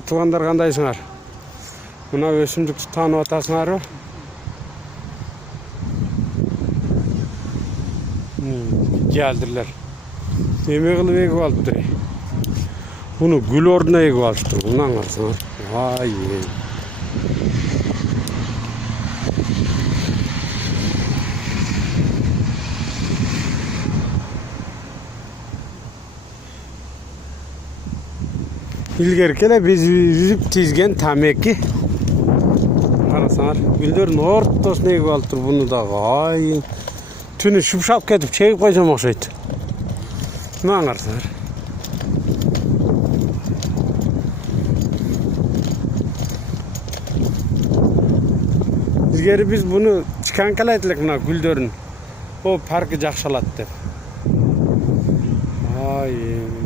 Туугандар кандайсыңар? Мына өсүмдүктү таанып атасыңарбы? Geldiler. Эме кылып эгип алыптыр. Буну гүл ордуна эгип алыптыр. Мындан карасаңар. Vay. İlgerki эле биз үзүп тизген тамеки. Карасаңар, гүлдөрдүн ортосуна эгип алыптыр буну дагы. Ай. Түнү шупшап кетип чегип койсом окшойт. Мындан карасаңар. Илгери биз буну чыканкалайт элек мына гүлдөрүн. О паркы жакшалат деп. Ай.